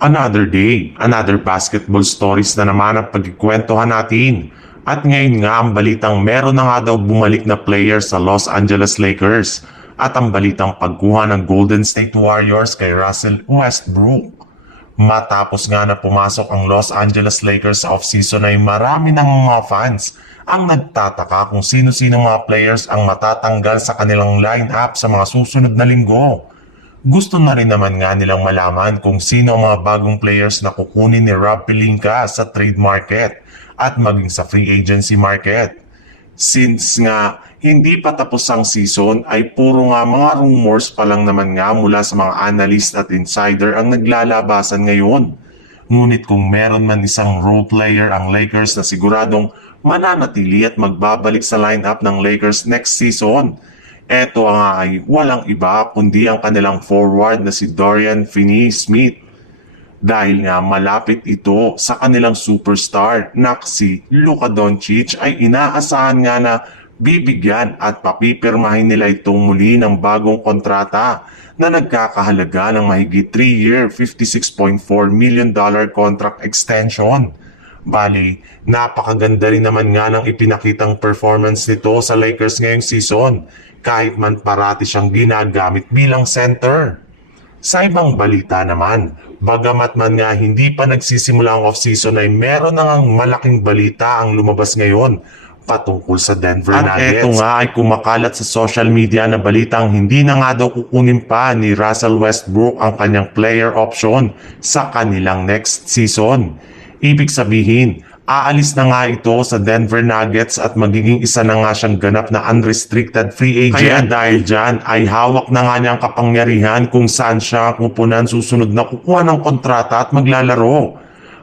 Another day, another basketball stories na naman ang pagkikwentuhan natin. At ngayon nga ang balitang meron na nga daw bumalik na player sa Los Angeles Lakers at ang balitang pagkuha ng Golden State Warriors kay Russell Westbrook. Matapos nga na pumasok ang Los Angeles Lakers sa offseason ay marami ng mga fans ang nagtataka kung sino-sino mga players ang matatanggal sa kanilang lineup sa mga susunod na linggo. Gusto na rin naman nga nilang malaman kung sino ang mga bagong players na kukunin ni Rob Pelinka sa trade market at maging sa free agency market. Since nga hindi pa tapos ang season ay puro nga mga rumors pa lang naman nga mula sa mga analyst at insider ang naglalabasan ngayon. Ngunit kung meron man isang role player ang Lakers na siguradong mananatili at magbabalik sa lineup ng Lakers next season, eto nga ay walang iba kundi ang kanilang forward na si Dorian Finney-Smith. Dahil nga malapit ito sa kanilang superstar na si Luka Doncic ay inaasahan nga na bibigyan at papipirmahin nila itong muli ng bagong kontrata na nagkakahalaga ng mahigit 3-year $56.4 million contract extension. Bali, napakaganda rin naman nga ng ipinakitang performance nito sa Lakers ngayong season kahit man parati siyang ginagamit bilang center. Sa ibang balita naman, bagamat man nga hindi pa nagsisimula ang off-season ay meron na ngang malaking balita ang lumabas ngayon patungkol sa Denver Nuggets. At eto nga ay kumakalat sa social media na balitang hindi na nga daw kukunin pa ni Russell Westbrook ang kanyang player option sa kanilang next season. Ibig sabihin, aalis na nga ito sa Denver Nuggets at magiging isa na nga siyang ganap na unrestricted free agent. Kaya dahil dyan ay hawak na nga niyang kapangyarihan kung saan siya kupunan susunod na kukuha ng kontrata at maglalaro.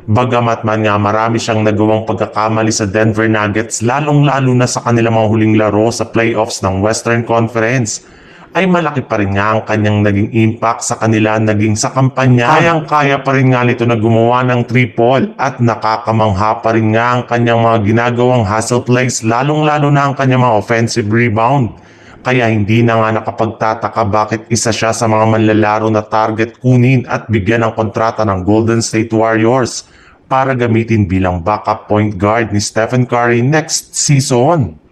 Bagamat man nga marami siyang nagawang pagkakamali sa Denver Nuggets lalong-lalo na sa kanilang mga huling laro sa playoffs ng Western Conference, ay malaki pa rin nga ang kanyang naging impact sa kanila naging sa kampanya. Kayang-kaya pa rin nga nito na gumawa ng triple at nakakamangha pa rin nga ang kanyang mga ginagawang hustle plays lalong-lalo na ang kanyang mga offensive rebound. Kaya hindi na nga nakapagtataka bakit isa siya sa mga manlalaro na target kunin at bigyan ng kontrata ng Golden State Warriors para gamitin bilang backup point guard ni Stephen Curry next season.